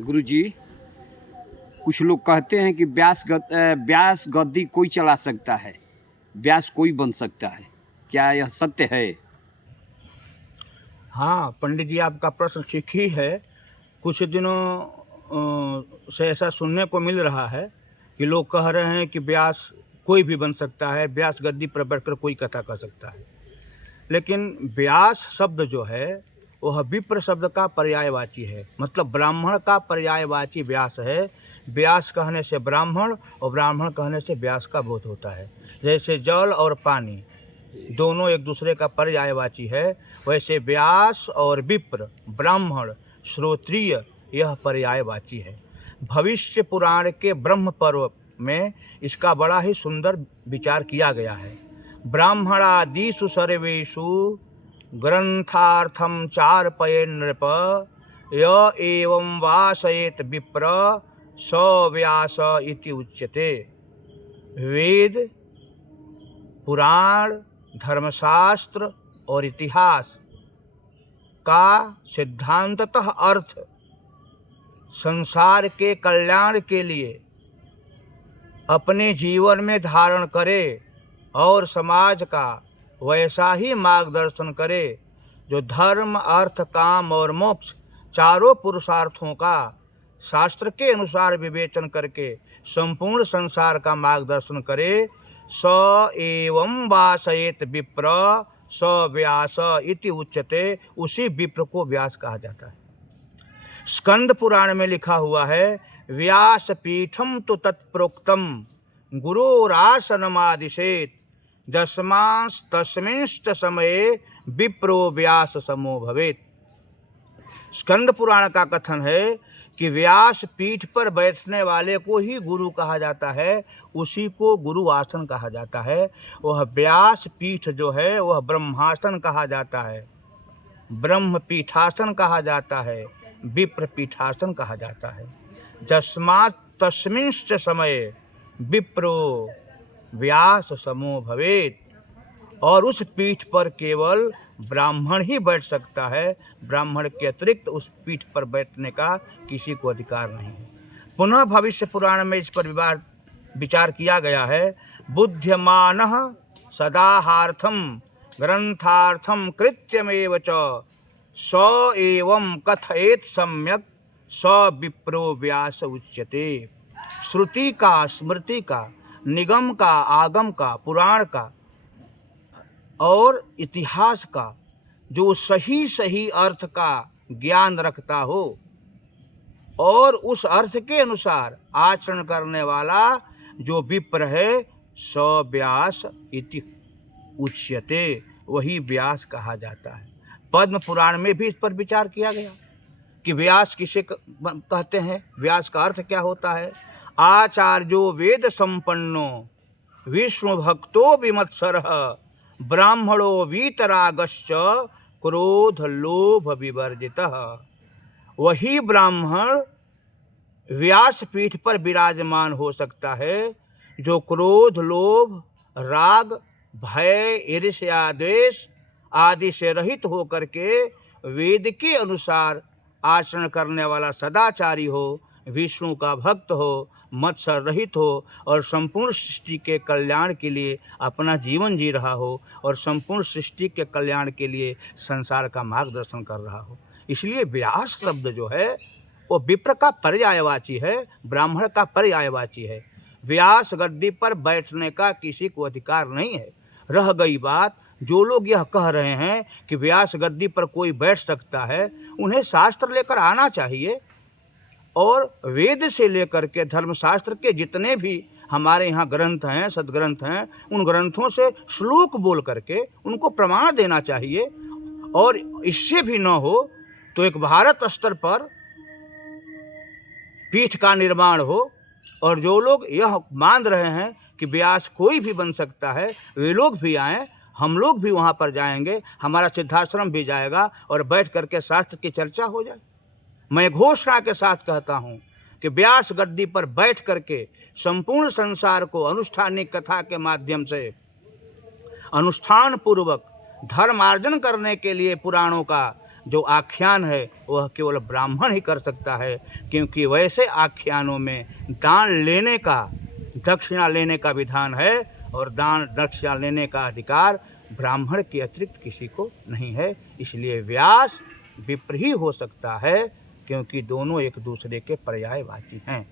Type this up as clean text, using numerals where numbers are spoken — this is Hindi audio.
गुरुजी, कुछ लोग कहते हैं कि व्यास गद्दी कोई चला सकता है, व्यास कोई बन सकता है, क्या यह सत्य है? हाँ पंडित जी, आपका प्रश्न ठीक ही है। कुछ दिनों से ऐसा सुनने को मिल रहा है कि लोग कह रहे हैं कि व्यास कोई भी बन सकता है, व्यास गद्दी पर बैठकर कोई कथा कर सकता है। लेकिन व्यास शब्द जो है वह विप्र शब्द का पर्यायवाची है, मतलब ब्राह्मण का पर्यायवाची व्यास है। व्यास कहने से ब्राह्मण और ब्राह्मण कहने से व्यास का बोध होता है। जैसे जल और पानी दोनों एक दूसरे का पर्यायवाची है, वैसे व्यास और विप्र, ब्राह्मण, श्रोत्रिय यह पर्यायवाची है। भविष्य पुराण के ब्रह्म पर्व में इसका बड़ा ही सुंदर विचार किया गया है। ब्राह्मणादिषु सर्वेषु ग्रंथार्थम चार्पये नृप य एवं वासयेत विप्र स व्यास इति उच्यते। वेद, पुराण, धर्मशास्त्र और इतिहास का सिद्धांततः अर्थ संसार के कल्याण के लिए अपने जीवन में धारण करे और समाज का वैसा ही मार्गदर्शन करे जो धर्म, अर्थ, काम और मोक्ष चारों पुरुषार्थों का शास्त्र के अनुसार विवेचन करके संपूर्ण संसार का मार्गदर्शन करे। स एवं वासयेत विप्र स व्यास इति उच्यते। उसी विप्र को व्यास कहा जाता है। स्कंद पुराण में लिखा हुआ है, व्यास पीठम तो तत्प्रोक्तम गुरोरासनमादिशेत तस्मिंश्च समये विप्रो व्यास समो भवेत्। स्कंद पुराण का कथन है कि व्यास पीठ पर बैठने वाले को ही गुरु कहा जाता है, उसी को गुरु आसन कहा जाता है। वह व्यास पीठ जो है वह ब्रह्मासन कहा जाता है, ब्रह्म पीठासन कहा जाता है, विप्र पीठासन कहा जाता है। तस्मिंश्च समये विप्रो व्यास समो भवेत्। और उस पीठ पर केवल ब्राह्मण ही बैठ सकता है, ब्राह्मण के अतिरिक्त उस पीठ पर बैठने का किसी को अधिकार नहीं है। पुनः भविष्य पुराण में इस पर विचार किया गया है। बुद्ध्यमानः सदाहार्थम ग्रंथार्थम कृत्यमेव च स एवं कथयेत सम्यक स विप्रो व्यास उच्यते। श्रुति का, स्मृति का, निगम का, आगम का, पुराण का और इतिहास का जो सही सही अर्थ का ज्ञान रखता हो और उस अर्थ के अनुसार आचरण करने वाला जो विप्र है, स व्यास इति उच्यते, वही व्यास कहा जाता है। पद्म पुराण में भी इस पर विचार किया गया कि व्यास किसे कहते हैं, व्यास का अर्थ क्या होता है। आचार्यो वेद संपन्नो विष्णु भक्तो विमत्सरः ब्राह्मणो वीतरागश्च क्रोध लोभ विवर्जितः। वही ब्राह्मण व्यास पीठ पर विराजमान हो सकता है जो क्रोध, लोभ, राग, भय, ईर्ष्या, द्वेष आदि से रहित होकर के वेद के अनुसार आचरण करने वाला सदाचारी हो, विष्णु का भक्त हो, मत्सर रहित हो और संपूर्ण सृष्टि के कल्याण के लिए अपना जीवन जी रहा हो और संपूर्ण सृष्टि के कल्याण के लिए संसार का मार्गदर्शन कर रहा हो। इसलिए व्यास शब्द जो है वो विप्र का पर्यायवाची है, ब्राह्मण का पर्यायवाची है। व्यास गद्दी पर बैठने का किसी को अधिकार नहीं है। रह गई बात, जो लोग यह कह रहे हैं कि व्यास गद्दी पर कोई बैठ सकता है, उन्हें शास्त्र लेकर आना चाहिए और वेद से लेकर के धर्मशास्त्र के जितने भी हमारे यहाँ ग्रंथ हैं, सदग्रंथ हैं, उन ग्रंथों से श्लोक बोल करके उनको प्रमाण देना चाहिए। और इससे भी न हो तो एक भारत स्तर पर पीठ का निर्माण हो और जो लोग यह मान रहे हैं कि व्यास कोई भी बन सकता है, वे लोग भी आएँ, हम लोग भी वहाँ पर जाएंगे, हमारा सिद्धाश्रम भी जाएगा और बैठ करके शास्त्र की चर्चा हो जाए। मैं घोषणा के साथ कहता हूँ कि व्यास गद्दी पर बैठ करके संपूर्ण संसार को अनुष्ठानिक कथा के माध्यम से अनुष्ठान पूर्वक धर्मार्जन करने के लिए पुराणों का जो आख्यान है वह केवल ब्राह्मण ही कर सकता है, क्योंकि वैसे आख्यानों में दान लेने का, दक्षिणा लेने का विधान है और दान दक्षिणा लेने का अधिकार ब्राह्मण के अतिरिक्त किसी को नहीं है। इसलिए व्यास विप्र ही हो सकता है, क्योंकि दोनों एक दूसरे के पर्यायवाची हैं।